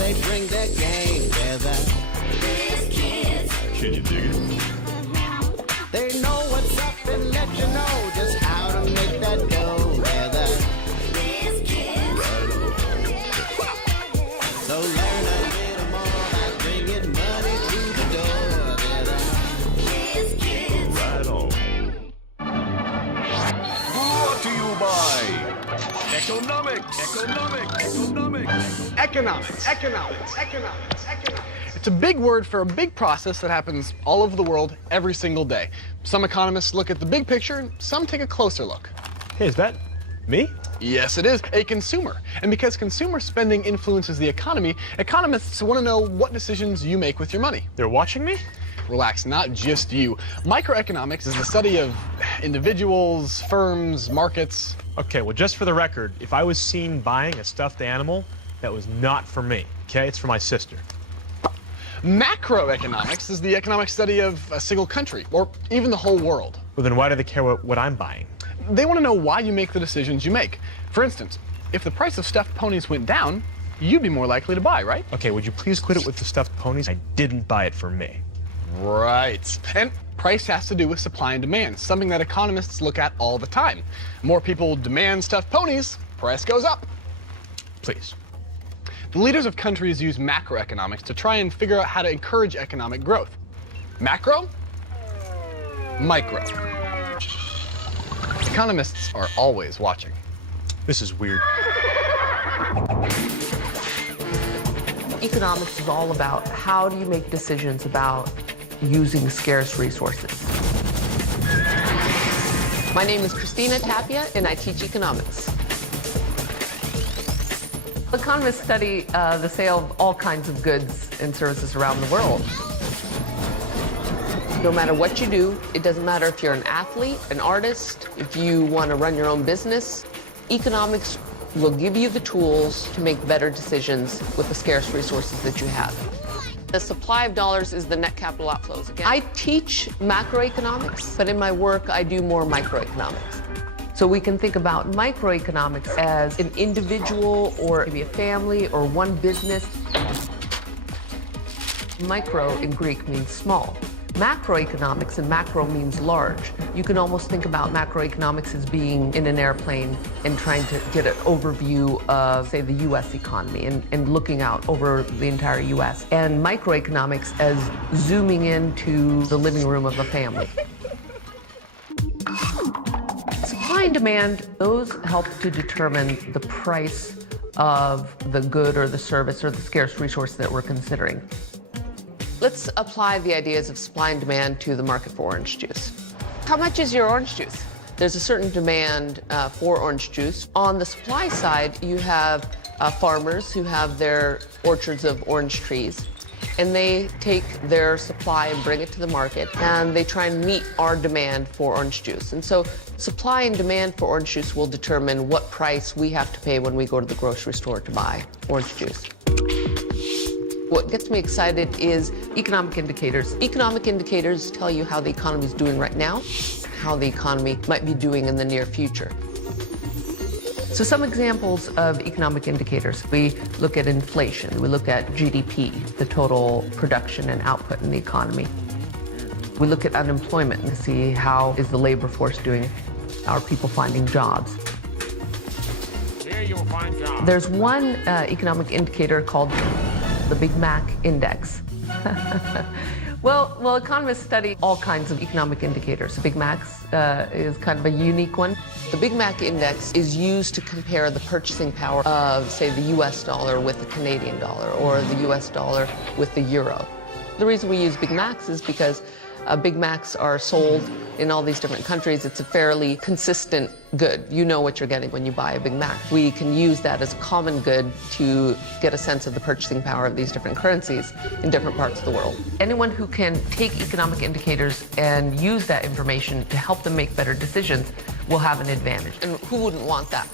they bring their game together. BizKids. Can you dig it? They know what's up and let you know just how to make that go together. BizKids. So learn a little more about bringing money to the door together. BizKids. Right on. Brought to you by Economics. It's a big word for a big process that happens all over the world every single day. Some economists look at the big picture, some take a closer look. Hey, is that me? Yes, it is, a consumer. And because consumer spending influences the economy, economists want to know what decisions you make with your money. They're watching me? Relax, not just you. Microeconomics is the study of individuals, firms, markets. Okay, well, just for the record, if I was seen buying a stuffed animal, that was not for me, okay? It's for my sister. Macroeconomics is the economic study of a single country, or even the whole world. Well, then why do they care what I'm buying? They want to know why you make the decisions you make. For instance, if the price of stuffed ponies went down, you'd be more likely to buy, right? Okay, would you please quit it with the stuffed ponies? I didn't buy it for me. Right. And price has to do with supply and demand, something that economists look at all the time. More people demand stuffed ponies, price goes up. Please. The leaders of countries use macroeconomics to try and figure out how to encourage economic growth. Macro, micro. Economists are always watching. This is weird. Economics is all about how do you make decisions about using scarce resources. My name is Christina Tapia, and I teach economics. Economists study the sale of all kinds of goods and services around the world. No matter what you do, it doesn't matter if you're an athlete, an artist, if you want to run your own business, economics will give you the tools to make better decisions with the scarce resources that you have. The supply of dollars is the net capital outflows. Again, I teach macroeconomics, but in my work, I do more microeconomics. So we can think about microeconomics as an individual or maybe a family or one business. Micro in Greek means small. Macroeconomics, and macro means large. You can almost think about macroeconomics as being in an airplane and trying to get an overview of, say, the U.S. economy and looking out over the entire U.S. And microeconomics as zooming into the living room of a family. Supply and demand, those help to determine the price of the good or the service or the scarce resource that we're considering. Let's apply the ideas of supply and demand to the market for orange juice. How much is your orange juice? There's a certain demand for orange juice. On the supply side, you have farmers who have their orchards of orange trees, and they take their supply and bring it to the market, and they try and meet our demand for orange juice. And so supply and demand for orange juice will determine what price we have to pay when we go to the grocery store to buy orange juice. What gets me excited is economic indicators. Economic indicators tell you how the economy is doing right now, how the economy might be doing in the near future. So some examples of economic indicators. We look at inflation. We look at GDP, the total production and output in the economy. We look at unemployment to see how is the labor force doing. Are people finding jobs? Here you will find jobs. There's one economic indicator called the Big Mac Index. Well, economists study all kinds of economic indicators. Big Mac's is kind of a unique one. The Big Mac Index is used to compare the purchasing power of, say, the US dollar with the Canadian dollar or the US dollar with the euro. The reason we use Big Macs is because Big Macs are sold in all these different countries. It's a fairly consistent good. You know what you're getting when you buy a Big Mac. We can use that as a common good to get a sense of the purchasing power of these different currencies in different parts of the world. Anyone who can take economic indicators and use that information to help them make better decisions will have an advantage. And who wouldn't want that?